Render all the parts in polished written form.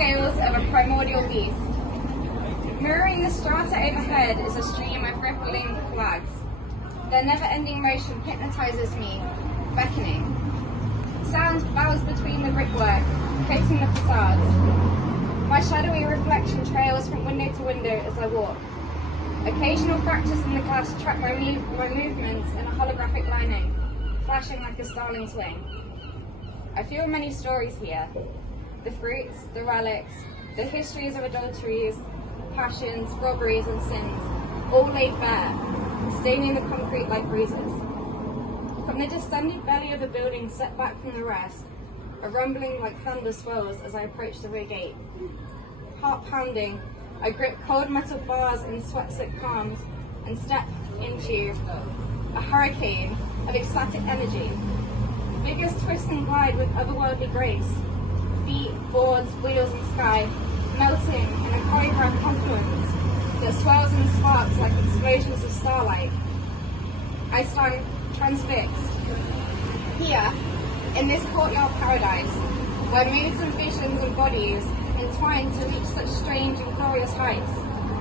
scales of a primordial beast. Mirroring the strata overhead is a stream of rippling flags. Their never-ending motion hypnotizes me, beckoning. Sound bows between the brickwork, coating the facades. My shadowy reflection trails from window to window as I walk. Occasional fractures in the glass track my movements in a holographic lining, flashing like a starling's wing. I feel many stories here. The fruits, the relics, the histories of adulteries, passions, robberies and sins, all laid bare, staining the concrete like bruises. From the distended belly of a building set back from the rest, a rumbling like thunder swells as I approach the rear gate. Heart pounding, I grip cold metal bars in sweat-soaked palms and step into a hurricane of ecstatic energy. Figures twist and glide with otherworldly grace. Feet, boards, wheels and sky, melting in a choreographed confluence that swirls and sparks like explosions of starlight. I stand transfixed. Here, in this courtyard paradise, where moods and visions and bodies entwine to reach such strange and glorious heights,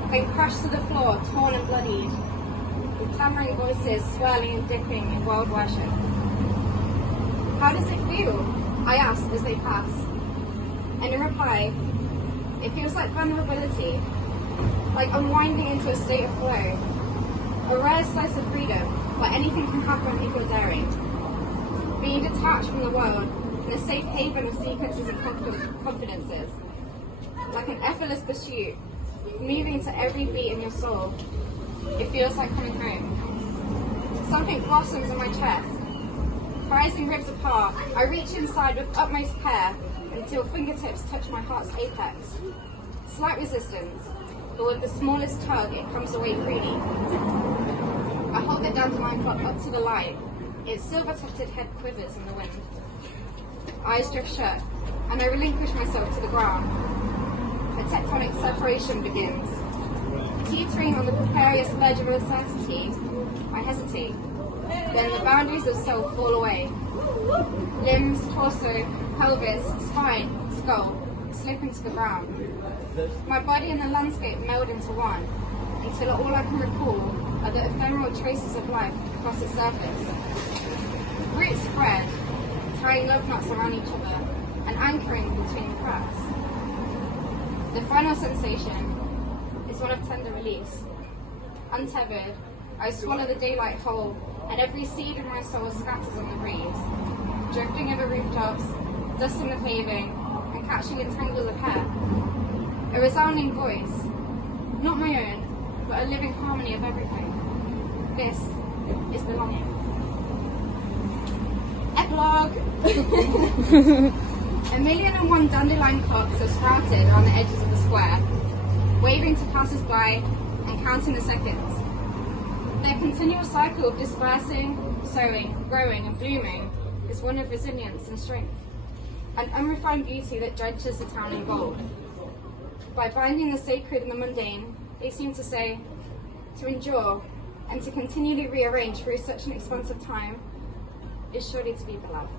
then crash to the floor, torn and bloodied, with clamoring voices swirling and dipping in wild worship. How does it feel? I ask as they pass. And in reply, it feels like vulnerability, like unwinding into a state of flow, a rare slice of freedom where anything can happen if you're daring. Being detached from the world in a safe haven of sequences and confidences, like an effortless pursuit, moving to every beat in your soul. It feels like coming home. Something blossoms in my chest. Rising ribs apart, I reach inside with utmost care until fingertips touch my heart's apex. Slight resistance, but with the smallest tug, it comes away freely. I hold the dandelion clock up to the light. Its silver-tufted head quivers in the wind. Eyes drift shut, and I relinquish myself to the ground. A tectonic separation begins. Teetering on the precarious verge of uncertainty, I hesitate. Then the boundaries of self fall away. Limbs, torso, pelvis, spine, skull slip into the ground. My body and the landscape meld into one, until all I can recall are the ephemeral traces of life across its surface. Roots spread, tying love knots around each other and anchoring between the cracks. The final sensation is one of tender release. Untethered, I swallow the daylight whole, and every seed in my soul scatters on the breeze, drifting over rooftops, dusting the paving, and catching in tangles of hair. A resounding voice, not my own, but a living harmony of everything. This is belonging. Epilogue! 1,001 dandelion clocks have sprouted around the edges of the square, waving to passers-by and counting the seconds. Their continual cycle of dispersing, sowing, growing and blooming is one of resilience and strength, an unrefined beauty that drenches the town in gold. By binding the sacred and the mundane, they seem to say, to endure and to continually rearrange through such an expansive time is surely to be beloved.